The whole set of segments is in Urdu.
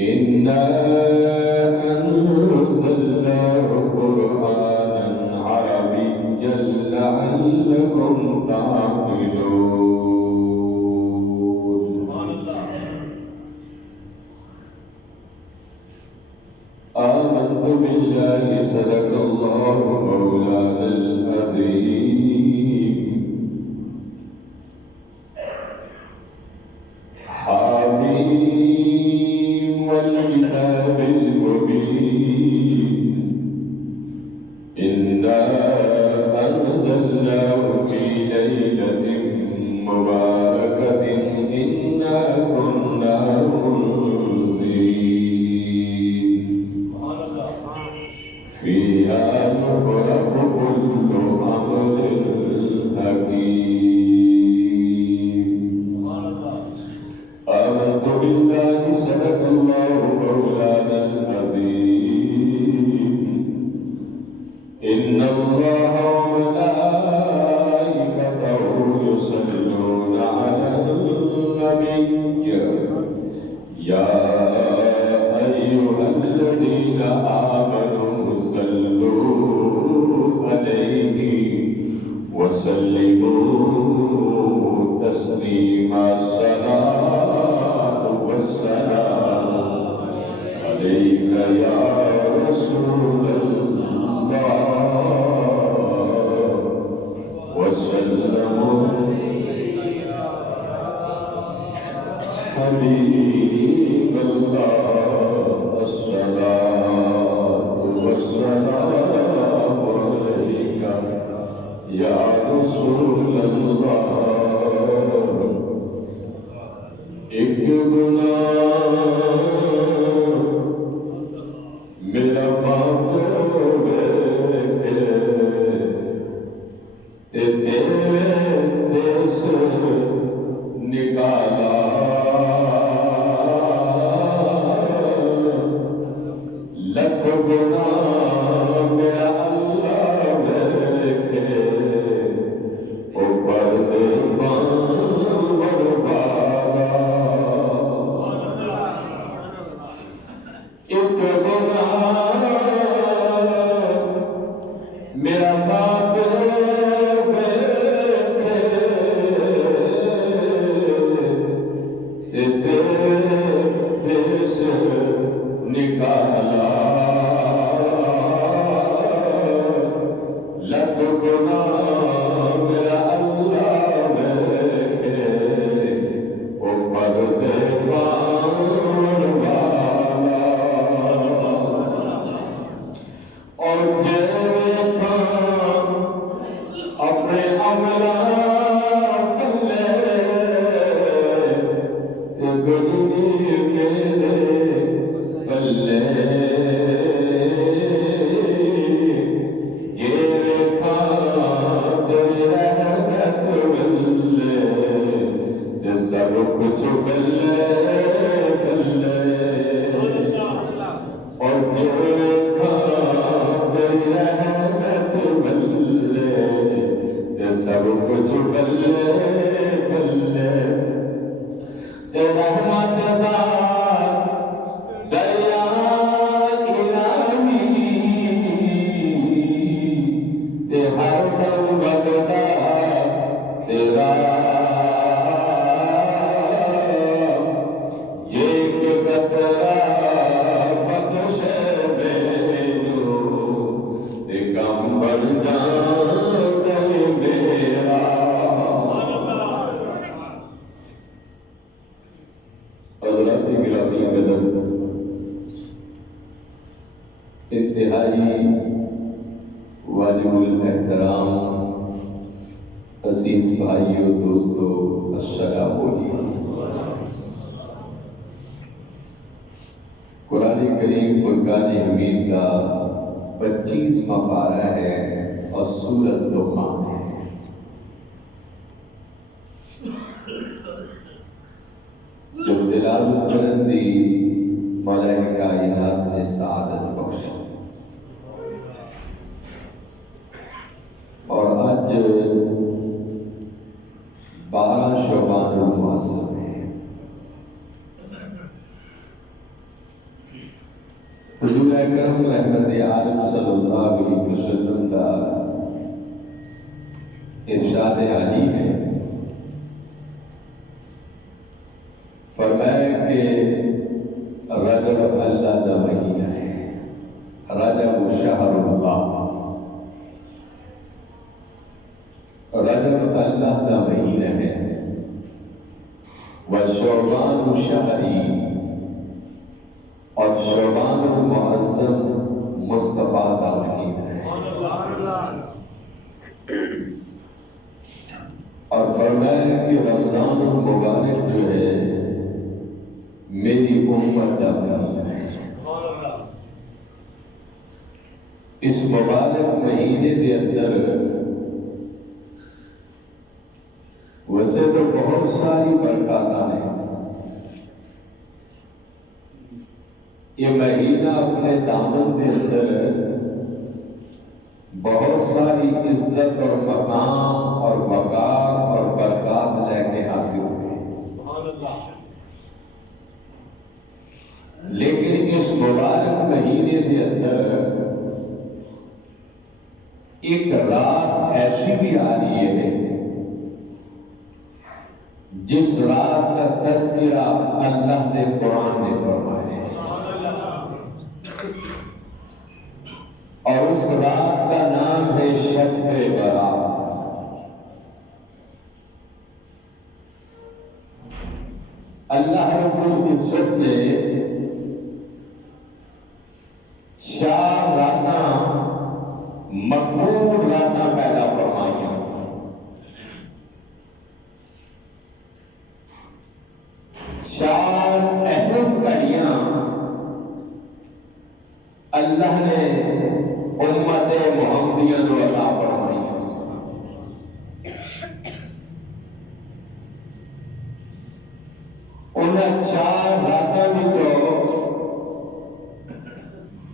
إنا أنزلناه قرآنا عربيا لعلكم تعقلون. آمنت بالله صدق الله مولانا العظيم. حميم والكتاب المبين. إنا أنزلناه في ليلة مباركة إنا كنا منذرين فيها يفرق كل أمر حكيم. آمنت بالله صدق الله مولانا العظيم. إن الله وملائكته يصلون على النبي يا أيها الذين آمنوا صلوا عليه وسلموا تسليما. الصلاة والسلام عليك يا رسول الله وسلم حبيب الله. الصلاة والسلام عليك يا رسول اللہ. ایک گناہ میرا باپ تیرے دیس نکالا. لکھ گناہ میرا میرا باپ دیس نکالا. لکھ گناہ میرا اللہ دیکھے اوپر دیوان والا. اور اپنے عملہ تھلے تے گلی میرے پلے. یہ رکھا تیری رحمت بلے تے سب کچھ بلے بلے. اور یہ رکھا تیری رحمت بلے سب کچھ بلے بلے. رحمت دا دریا الہی تے ہر دم بگدا تیرا. جے کہ قطرہ بخشے مینوں تے کم بن جاندا میرا. حضرات گرامی قدر، انتہائی واجب الاحترام عزیز بھائیو دوستو، السلام علیکم. قرآن کریم فرقان حمید کا 25واں پارہ ہے اور سورۃ دخان ہے. جو تلاوت کرندی مولا کائنات نے سعادت بخشی. اور آج 12 شعبان المعظم ہے. اکرم رحمت عالم صلی اللہ علیہ وسلم کا ارشاد عالی ہے، فرمایا کہ رجب اللہ کا مہینہ ہے، رجب شہر اللہ، رجب اللہ کا مہینہ ہے، وشعبان شہری، اور شعبان المعظم مصطفیٰ کا مہینہ ہے۔ اور فرمایا کہ رمضان المبارک جو ہے میری امت کا مہینہ ہے۔ اس مبارک مہینے کے اندر ویسے تو بہت ساری برکات ہیں، یہ مہینہ اپنے دامن کے اندر بہت ساری عزت اور مقام اور وقار اور برکات لے کے حاصل ہوئے، لیکن اس مبارک مہینے کے اندر ایک رات ایسی بھی آ رہی ہے جس رات کا تذکرہ اللہ نے قرآن میں فرمایا ہے، اور اس رات کا نام ہے شب برات۔ اللہ رب العزت نے 4 راتاں مقبول راتاں پیدا فرمائیاں، چار اہم گھڑیاں اللہ نے امت محمدیہ کو عطا فرمائی۔ ان 4 راتوں میں جو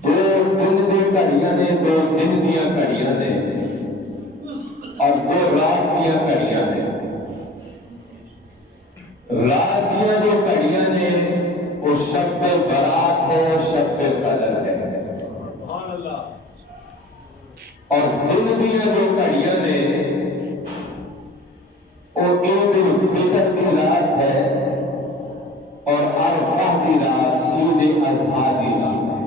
2 دن دی گھڑیاں نے، 2 دن دیا گھڑیاں نے، اور 2 رات دیا گھڑیاں نے۔ رات دیا جو گھڑیاں نے وہ شب برات ہے، شب قدر ہے، اور دن دیا جو گھڑیاں نے وہ عید الفطر کی رات ہے اور عرفہ کی رات، عید اضحیٰ کی رات ہے۔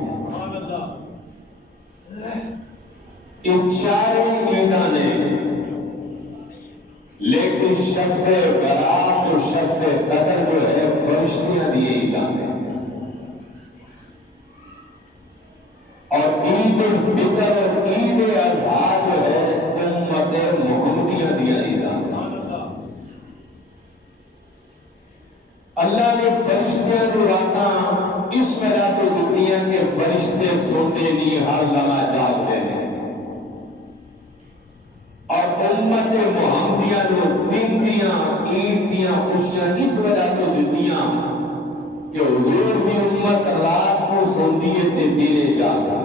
ان 4 عیداں نے، لیکن شب برات اور شب قدر جو ہے فرشتیاں دی عیداں ہیں، اور عید الفطر اور عید اضحیٰ جو ہے امت محمدیہ دی عیداں ہیں۔ اللہ نے فرشتیاں کو راتاں اس طرح تو دنیا کے فرشتے سوتے نہیں، ہر لمحہ جاگتے ہیں، اور امت محمدیہ کو دن دیاں عید دیاں خوشیاں اس وجہ تو دنیا کہ حضور کی امت رات کو سوندی ہے تے دن جاگتی ہے۔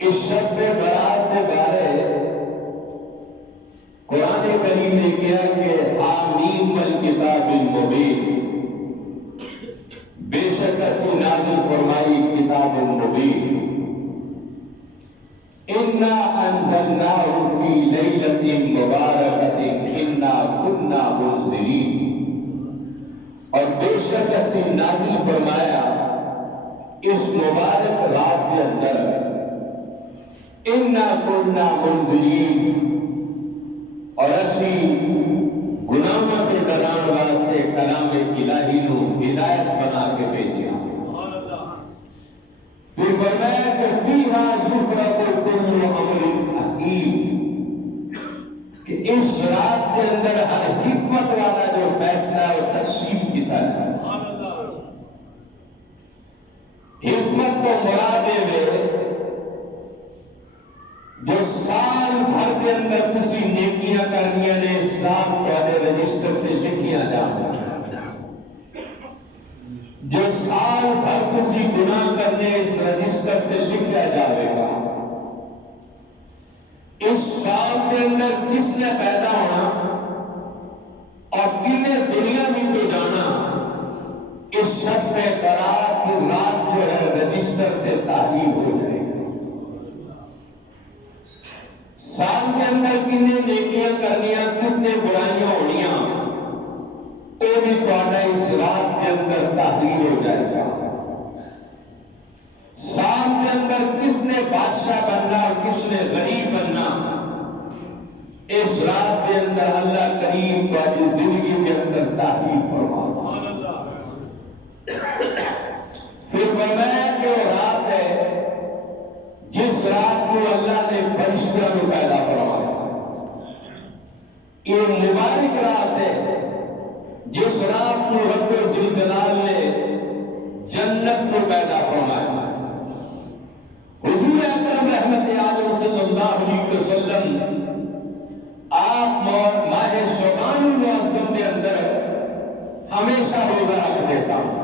اس شب برات کے بارے قرآن کریم نے کیا کہ حامیم والکتاب المبین، بے شک اسی نازل فرمائی کتاب المبین، انا انزلناہ فی لیلۃ مبارکۃ انا کنا منذرین، اور بے شک اسی نازل فرمایا اس مبارک رات کے اندر انا کنا منذرین، اور اسی گناہوں کے ڈران واسطے کلام الہی نو ہدایت بنا کے بھیجیا۔ پھر فرمایا کہ فیہا یفرق کل امر حکیم، کہ اس رات کے اندر ہر حکمت والا جو فیصلہ ہے وہ تقسیم کی طرح حکمت تو مراد ہے جو سال بھر کے اندر کسی نیکیاں کرنیاں نے اسلام والے رجسٹر سے لکھیاں جائیں، جو سال بھر کسی گناہ کرنے اس رجسٹر سے لکھا جاوے گا۔ اس سال کے اندر کس نے پیدا ہونا اور کنے دنیا میں جو جانا، اس شب برات کی رات جو ہے رجسٹر پہ تعریف ہو جائے گی. سال کے اندر کتنے نیکیاں کرنیاں کتنے برائیاں ہونیاں وہ بھی تھوڑا اس رات کے اندر تحریر ہو جائے گا. سال کے اندر کس نے بادشاہ بننا اور کس نے غریب بننا اس رات کے اندر اللہ کریم تمہاری زندگی کے اندر تحریر فرما. پھر فرمایا کہ وہ رات ہے جس رات کو اللہ نے فرشتوں کو پیدا فرمایا. یہ مبارک رات ہے جس رات کو رب ذوالجلال نے جنت کو پیدا فرمایا. حضور اکرم رحمت عالم صلی اللہ علیہ وسلم آپ ماہ شعبان المعظم کے اندر ہمیشہ روزہ رکھتے ساتھ.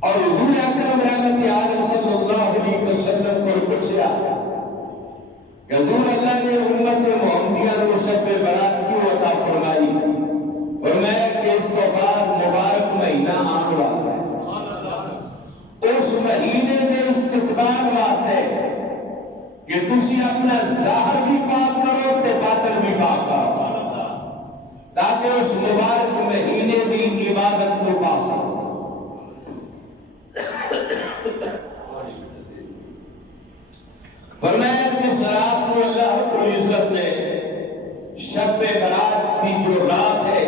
اور حضور اکرم رحمت عالم صلی اللہ علیہ وسلم کو پوچھا کہ حضور اللہ نے امت محمدیہ کو شب برات کیوں عطا فرمائی؟ فرمایا کہ اس کے بعد مبارک مہینہ آنے والا ہے. اس مہینے میں استقبال بات ہے کہ تسی اپنا ظاہر بھی پاک کرو تے باطن بھی پاک کرو تاکہ اس مبارک مہینے بھی عبادت کو پا سکو. فرمایا کہ اس رات کو اللہ رب العزت نے شب برات کی جو رات ہے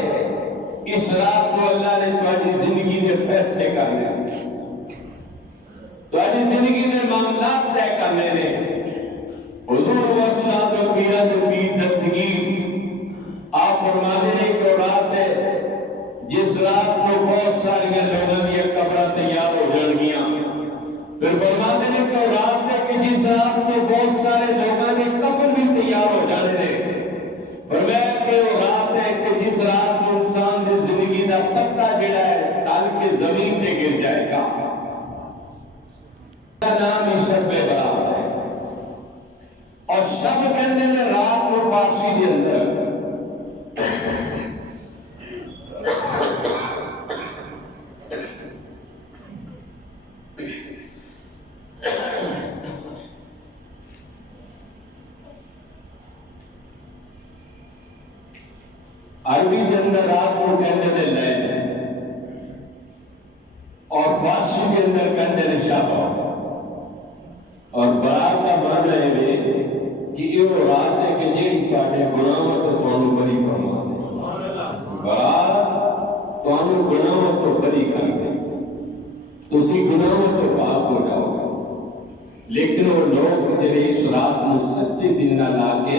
اس رات کو اللہ نے تمہاری زندگی میں فیصلے کرنے تمہاری زندگی میں معاملات طے کرنے نے حضور وصلات و قیرت و قید دستگیر آپ فرمانے نے کہ رات ہے جس رات کو بہت ساری لوگوں کی قبریں تیار ہو جان گیاں. پھر فرماتے ہیں کہ رات ہے کہ جس رات کو بہت سارے لوگوں نے کفن بھی تیار ہو جانے دے. فرمایا کہ وہ رات ہے کہ جس رات کو انسان کی زندگی کا پتا جڑا ہے ڈال کے زمین پہ گر جائے گا. نام ہی شب برات ہے اور شب کہنے نے رات کو فارسی کے اندر عربی کے اندر رات کو کہتے تھے لیل اور فارسی کے اندر کہتے تھے شب. اور برات کا معنی ہے کہ یہ وہ رات ہے کہ جیڑی تواڈے گناہاں تو تانوں بری فرما دے. برات تانوں گناہاں تو بری کر دے تسی گناہاں تو پاک ہو جاؤ گے. لیکن وہ لوگ جڑے اس رات کو سچے دل نہ لا کے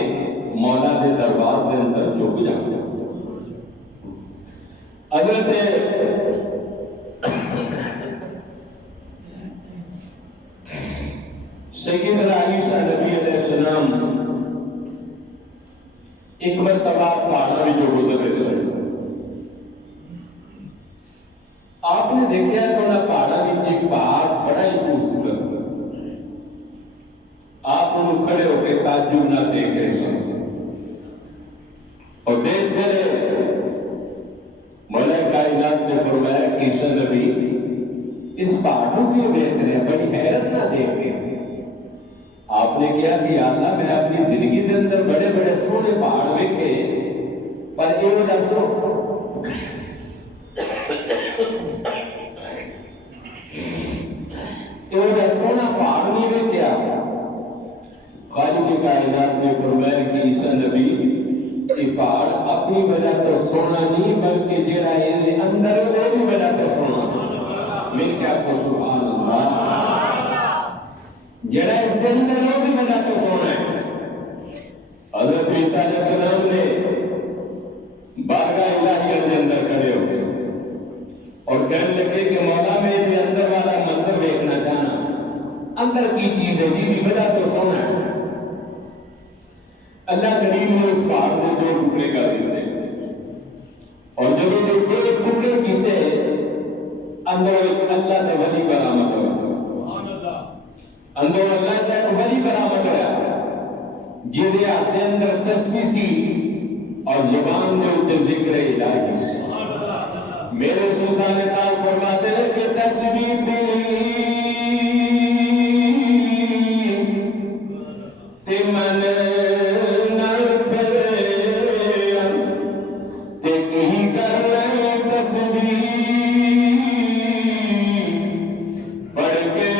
مولا دے دربار کے اندر جھک جاتے. حضرت سیدنا عیسیٰ نبی علیہ السلام ایک مرتبہ پہاڑا بھی جو گزرے سن آپ نے دیکھا کہ انہاں پہاڑا بھی ایک پہاڑ بڑا ہی خوبصورت آپ انہوں کھڑے ہو کے تعجب نہ دیکھ رہے سن اور دیکھ رہے مولا کائنات نے فرمایا کہ عیسیٰ نبی اس پہاڑوں کی دیکھ رہے ہیں بڑی حیرت نہ دیکھ رہے. آپ نے کیا کہ اللہ میں اپنی زندگی کے اندر بڑے بڑے سونے پہاڑ دیکھے پر یہ دسو یہ سونا پہاڑ نہیں دیکھا. خالق کائنات نے فرمایا کہ عیسیٰ نبی یہ پہاڑ اپنی وجہ تو سونا نہیں بلکہ جڑا یہ اندر وہ بھی وجہ تو سونا. میں کیا کو سبحان اللہ جڑا اس کے اندر وہ بھی وجہ تو سونا ہے. حضرت عیسیٰ علیہ السلام نے بارگاہ الہیہ کے اندر کھڑے ہو گئے اور کہنے لگے کہ مولا میں یہ اندر والا منظر دیکھنا چاہنا. اندر کی چیز ہے جی وجہ تو سونا ہے. اللہ کریم نے اس پہاڑ کو 2 ٹکڑے کر دیتے اور جب یہ 2 ٹکڑے کیتے اندر ایک اللہ کا ولی برآمد ہوا. اندر اللہ کا ایک ولی برآمد ہوا جہدے ہاتھ کے اندر تسبیح سی اور زبان میں تے ذکر الہی. میرے سلطان تاج فرماتے ہیں کہ تسبیح دلی تے من نہ پھرے تے کی کر رہے تسبیح پڑھ کے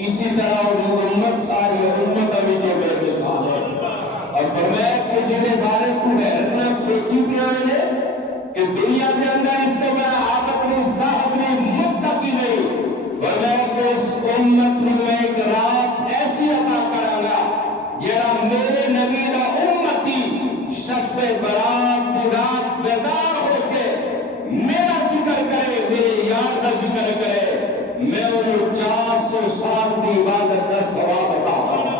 اسی طرح امت ساری امت ابھی جو بے مثال ایسی عطا کرانگا جڑا میرے نبی دا امتی شب برات دی رات بیدار ہو کے میرا ذکر کرے، میرے یار کا ذکر کرے، میں انہوں 400 سال کی عبادت کا ثواب عطا کروں۔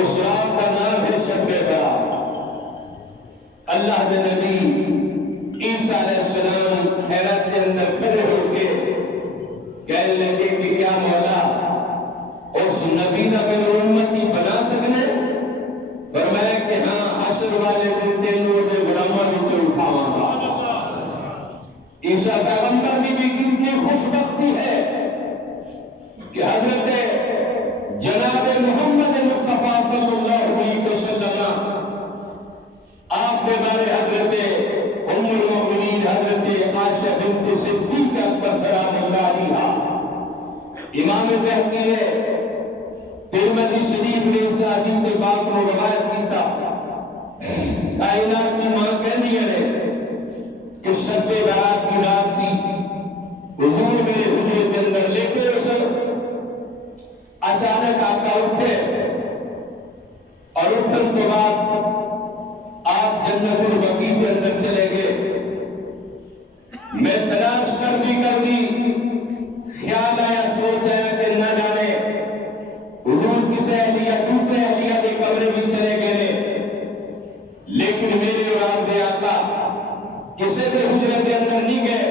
اس رات کا نام ہے شب برات۔ اللہ دے نبی عیسیٰ علیہ السلام حیرت کے اندر کھڑے ہو کے کہنے لگے کہ کیا مولا اس نبی دا میرے امتی بنا سکنے؟ فرمایا کہ ہاں، حشر والے دن تینوں دے غلاماں وچوں اٹھاواں گا۔ عیسیٰ پیغمبر کی بھی کتنی خوش بختی ہے کہ حضرت جناب محمد مصطفیٰ صلی اللہ علیہ وسلم آپ کے بارے حضرت ام المؤمنین حضرت عائشہ بنت صدیق اکبر سلام اللہ علیہا امام بہقی نے ترمذی شریف نے اس حدیث پاک کو روایت کیتا، کائنات کی ماں کہنی ہے کہ شب برات کی رات سی، حضور میرے حجرے کے اندر لے کے اسے اچانک آقا اٹھے اور اٹھن تو بعد آپ جنت البقیع کے اندر چلے گئے۔ میں تلاش کر دی خیال آیا، سوچ آیا کہ نہ جانے حضور کسے اہلیہ دوسرے اہلیہ کے کمرے میں چلے گئے، لیکن میرے اور آپ دے آقا کسے کے حجرے کے اندر نہیں گئے،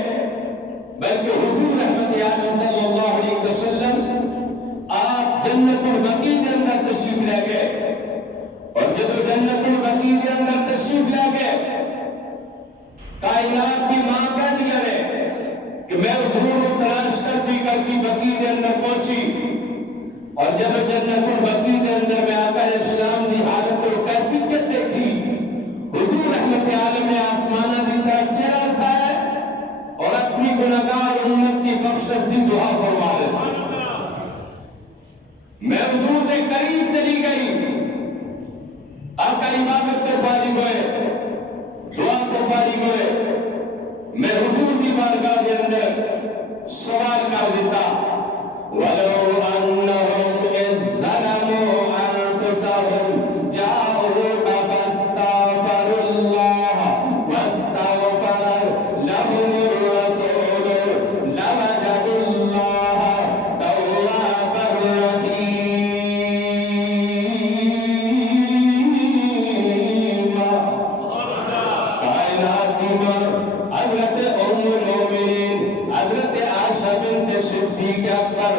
بلکہ حضور رحمت عالم صلی اللہ علیہ وسلم آپ جنت البقیع کے اندر تشریف لے گئے، اور جب جنت البقیع کے اندر تشریف لے گئے کائنات کی ماں کہہ دیا ہے کہ میں حضور کو تلاش کرتی بقیع کے اندر پہنچی، اور جب جنت البقیع کے اندر میں آقا علیہ السلام کی حالت اور کیفیت دیکھی، حضور رحمت عالم نے آسمانہ کی طرف چہرہ اٹھایا اور اپنی گناہگار امت کی بخشش کی دعا فرما رہے تھے۔ میں حضور کے قریب چلی گئی، آقا عبادت کو فارغ ہوئے، دعا کو فارغ ہوئے، میں حضور کی بارگاہ کے اندر سوال کر دیتا، وَلَوْ أَنَّهُمْ إِذْ ظَلَمُوا أَنفُسَهُمْ جَاءُوكَ فَاسْتَغْفَرُوا اللَّهَ وَاسْتَغْفَرَ لَهُمُ الرَّسُولُ لَوَجَدُوا اللَّهَ تَوَّابًا رَحِيمًا۔ کائنات کی ماں حضرت ام المؤمنین حضرت عائشہ بنت صدیق اکبر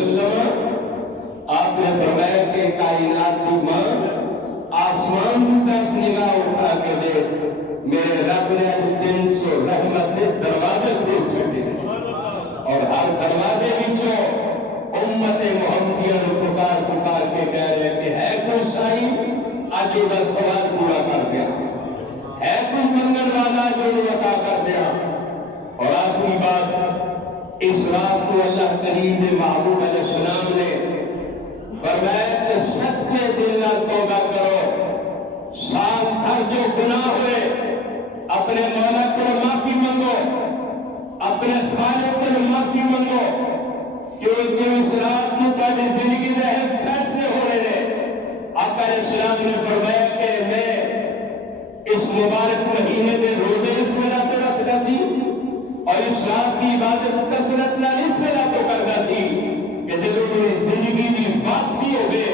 وسلم آپ نے فرمایا کہ کائنات کی ماں آسمان کی طرف نگاہ اٹھا کے دے، میرے رب نے 300 رحمت کے دروازے کھول چھڈے اور ہر دروازے وچوں امت محمدیہ نو پکار پکار کے کہہ رہے کہ ہے کوئی سائی اج دا سوال پورا کر دیا، ہے کوئی منگن والا جو عطا کر دیا۔ اور آخری بات، اس رات کو اللہ کریم نے محبوب علیہ السلام نے فرمایا کہ سچے دل نہ توبہ کرو، سال بھر جو گناہ ہوئے اپنے مولا کو معافی منگو، اپنے خالق کو معافی منگو، کیونکہ اس رات میں تمہاری زندگی میں فیصلے ہو رہے ہیں۔ آقا علیہ السلام نے فرمایا کہ میں اس مبارک مہینے میں روزے اس وجہ تو رکھتا سی اور اس رات کی عبادت کثرت نال اس وجہ تو کرتا سی کہ جب میری زندگی کی واپسی ہوئے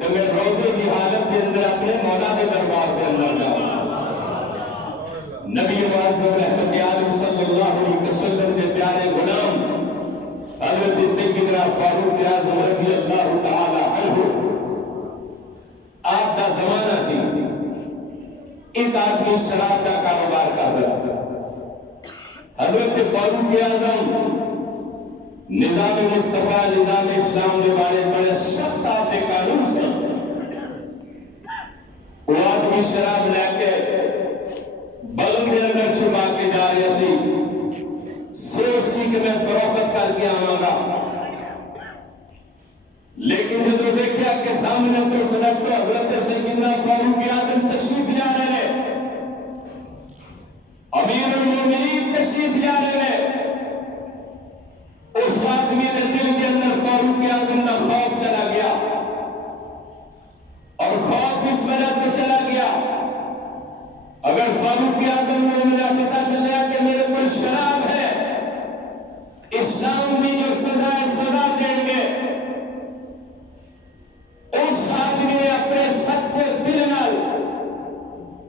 تو میں روزے کی حالت کے اندر اپنے مولا کے دربار کے اندر جاؤں۔ نبی معظم رحمت عالم صلی اللہ علیہ وسلم کے پیارے غلام حضرت سیدنا فاروق اعظم رضی اللہ تعالی عنہ، آپ کا زمانہ سی ایک آدمی شراب کا کاروبار کرتا سی۔ حضرت فاروق اعظم نظام مصطفیٰ نظام اسلام کے بارے بڑے سخت آتے قانون سے وہ آدمی شراب لے کے بغل کے اندر چھپا کے جا رہے سی، اسی کے میں فروخت کر کے آواں گا، لیکن جو دیکھا کہ سامنے تو سڑک تو حضرت سیدنا فاروق اعظم تشریف لے رہے ہیں، امیر المومنین تشریف لے رہے ہیں، اس آدمی نے دل کے اندر فاروق اعظم کا خوف چلا گیا اور خوف اس وجہ تو چلا گیا اگر فاروق اعظم کو میرا پتا چلا کہ میرے پر شراب ہے، اسلام بھی جو سزا ہے سزا دیں گے، اس آدمی نے اپنے سچے دل نال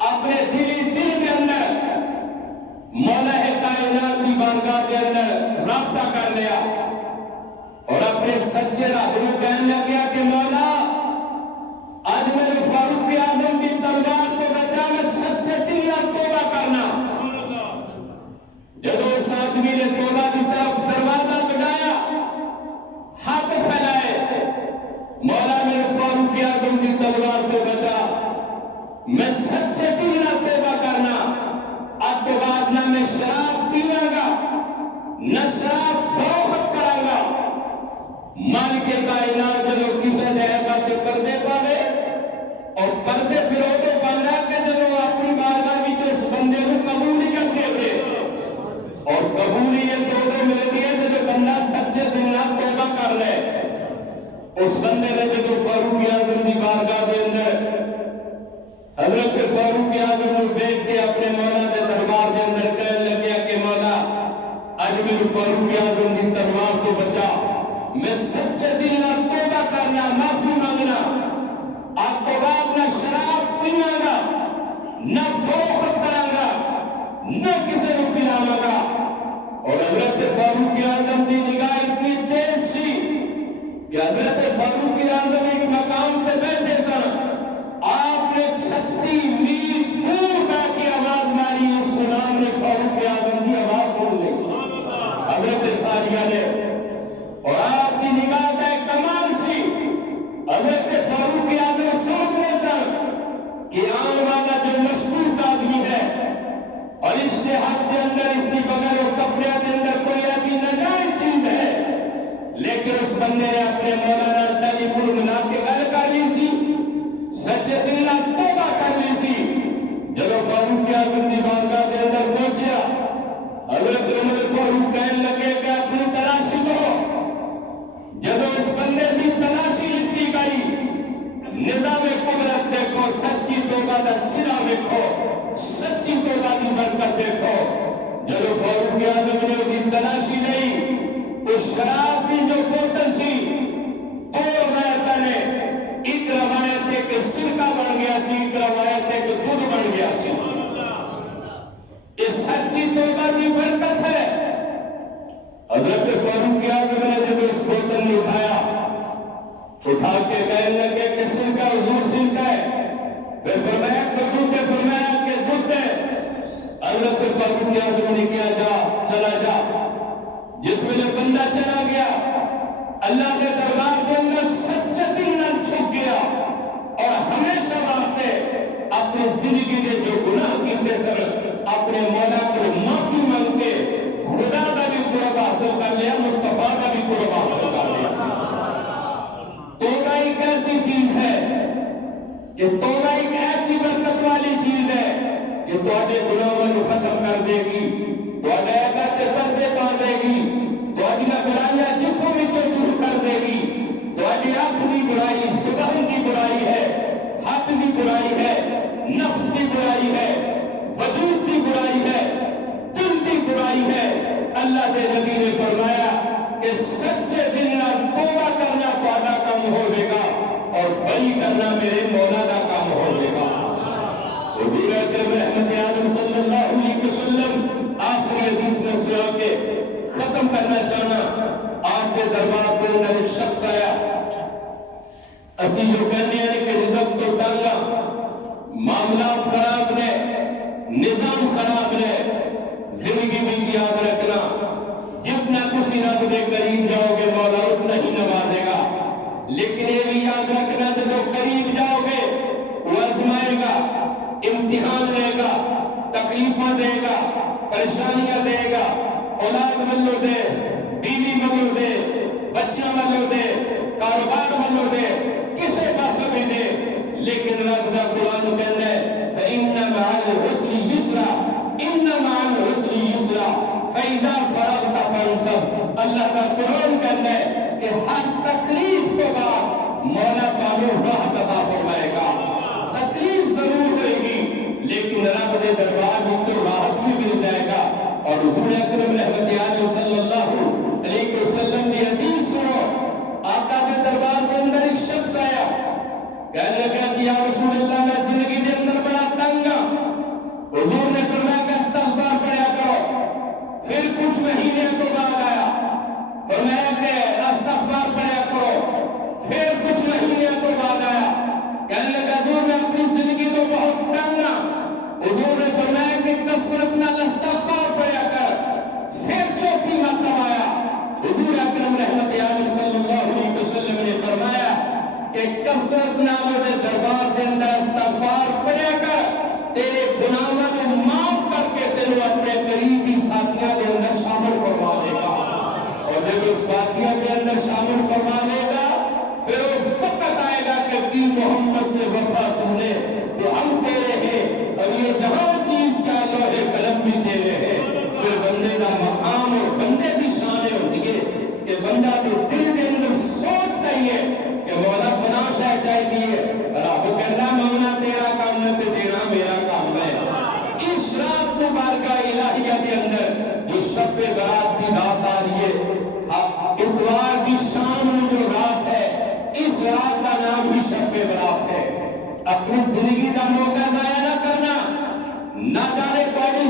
اپنے دلی دل کے اندر مولا کائنات کی بارگاہ کے اندر رابطہ کر لیا اور اپنے سچے رب کو کہنے لگا کہ مولا آج میرے فاروق اعظم کی تلوار کو بچا، میں سچے دل نال توبہ کرنا۔ جب اس آدمی نے توبہ کی طرف دروازہ بنایا، ہاتھ پھیلائے، مولا میرے فاروق اعظم کی تلوار کو بچا، میں سچے دل نال توبہ کرنا، اب کے بعد نہ میں شراب پیواں گا نہ شراب فروخت کراں گا۔ مالک کائنات جو کسے دے گا کہ پردے پاوے اور پردے پھر وہ بننا کہ جو اپنی بارگاہ وچ اس بندے کو قبول نہیں کرتے ہوئے اور قبولیت جو ملتی ہے جو بندہ سچے دل نال توبہ کر لے، اس بندے نے جو فاروق اعظم کی بارگاہ کے اندر حضرت فاروق اعظم کو دیکھ کے اپنے مولا کے دربار کے اندر کہنے لگا کہ مولا اج میرے فاروق اعظم کی تلوار کو بچا، میں سچے دل نال توبہ کرنا، معافی مانگنا، اب تو بعد نہ شراب پیواں گا نہ فروخت کراں گا نہ کسی کو پلاواں گا۔ اور حضرت فاروق اعظم کی نگاہ اتنی تیز سی کہ حضرت فاروق اعظم ایک مقام پہ بیٹھے سن، آپ نے 36 میل دور بیٹھ کے آواز ماری، اس غلام نے فاروق اعظم کی آواز سن لی حضرت ساریہ نے، اور آپ کی نگاہ کا ایک کمال سی، حضرت فاروق اعظم سمجھنے سن کہ آن والا جو مشکوک آدمی ہے اور اشتہاد کے اندر اس کی بغل اور کپڑے کے اندر کوئی ایسی ناجائز چیز ہے، لیکن اس بندے نے اپنے مولانا ٹیلی فون ملا کے گل کر لی سی، سچے دل نال توبہ کر لی سی۔ جب فاروق اعظم کی بارگاہ کے اندر پہنچیا، حضرت عمر فاروق کہنے لگے کہ اپنی تلاشی کرو۔ جب اس بندے کی تلاشی لکھی گئی، نظام قدرت دیکھو، سچی توبہ کا سرا دیکھو، سچی توبہ کی برکت دیکھو۔ جب فاروق اعظم نے کی تلاشی نہیں، اس شراب کی جو بوتل سی دو روایتیں نے، ایک روایت ہے کہ سرکہ بن گیا سی، ایک روایت ہے کہ دودھ بن گیا سی۔ اس سچی توبہ کی برکت ہے۔ حضرت فاروق اعظم نے جب اس بوتل نے اٹھایا، حضرت آدم نے کیا جا چلا جا، جس میں جب بندہ چلا گیا اللہ کے دربار کے اندر سچے دل نہ چھپ گیا اور ہمیشہ واسطے اپنی زندگی کے جو گناہ کیتے سر اپنے مولا کو معافی مانگ کے خدا کا بھی قرب حاصل کر لیا، مصطفیٰ کا بھی قرب حاصل کر لیا۔ توبہ ایک ایسی چیز ہے کہ توبہ ایک ایسی برکت والی چیز ہے کہ تواڈے گناہاں کو ختم کر دے گی، تواڈے عیباں تے پردے پا دے گی، تواڈیاں برائیاں جسم وچوں دور کر دے گی، تواڈی اکھ دی برائی، زبان دی برائی ہے، ہاتھ دی برائی ہے، نفس دی برائی ہے، وجود دی برائی ہے، دل دی برائی ہے۔ اللہ کے نبی نے فرمایا کہ سچے دل نال توبہ کرنا تہاڈا کام ہوے گا اور بری کرنا میرے مولا دا کام ہوے گا۔ حضور اکرم رحمت عالم صلی اللہ علیہ وسلم آخری حدیث میں سنا کے ختم کرنا چاہنا، آپ کے دربار کے اندر ایک شخص آیا، اسی جو کہنے ہیں کہ رزق تو تنگا، معاملات خراب نے، نظام خراب نے، زندگی بھی یاد رکھنا جتنا کسی رب کے قریب جاؤ گے مولا اتنا ہی نوازے گا، لیکن یہ بھی یاد رکھنا جب قریب جاؤ گے وہ آزمائے گا، امتحان لے گا، تکلیفاں دے گا، پریشانیاں دے گا، اولاد ملو دے، بیوی ملو دے، بچیاں ملو دے، کاروبار ملو دے، کسے پاسے بھی دے، لیکن رب دا قرآن کہنا ہے فَإِنَّ مَعَ الْعُسْرِ يُسْرًا إِنَّ مَعَ الْعُسْرِ يُسْرًا فَإِذَا فَرَغْتَ فَانصَبْ۔ اللہ کا قرآن کہنا ہے کہ ہر تکلیف کے بعد مولا تعالیٰ راحت عطا فرمائے گا۔ تکلیف ضرور ہوئے گی لیکن رب کے دربار میں تو راحت بھی مل جائے گا۔ اور حضور اکرم رحمت عالم صلی اللہ علیہ وسلم کی حدیث سنو، آقا کے دربار کے اندر ایک شخص آیا، کہنے لگا کہ یا رسول اللہ میں زندگی کے اندر بڑا تنگ ہوں۔ حضور نے فرمایا کہ استغفار پڑھا کرو، پھر کچھ مہینے تو بعد آیا، فرمایا کہ استغفار پڑھا کرو، پھر کچھ مہینے تو بعد آیا، کہنے لگا حضور میں اپنی زندگی تو بہت تنگ ہوں۔ حضور نے فرمایا کہ کثرت نال استغفار پڑھا کر، پھر چوتھی مرتبہ آیا، حضور اکرم رحمت عالم صلی اللہ علیہ وسلم نے فرمایا کہ کثرت نال دے دربار کے اندر استغفار پڑھا کر تیرے گناہوں کو معاف کر کے تیرے اپنے قریبی ساتھیاں کے اندر شامل فرما لے گا، اور جب اس ساتھیاں کے اندر شامل فرما لے گا پھر وہ فقط آئے گا کہ کی محمد سے وفا تم نے تو ہم تیرے ہیں، اور یہ جہاں چیز کا لوہے قلم بھی تیرے ہیں۔ پھر بندے کا مقام اور بندے کی شان ہوتی ہے کہ بندہ جو دل کے اندر سوچتا ہی ہے کہ مولا فلاں شے چاہیے، رب کہنا مانگنا تیرا کام ہے تے دینا میرا کام ہے۔ اس رات مبارکہ الہیہ کے اندر جو شب برات کی رات آ رہی ہے، اتوار کی شام میں جو رات ہے، اس رات کا نام ہی شب برات ہے۔ اپنی زندگی کا موقع ضائع نہ کرنا، نہ جانے کوئی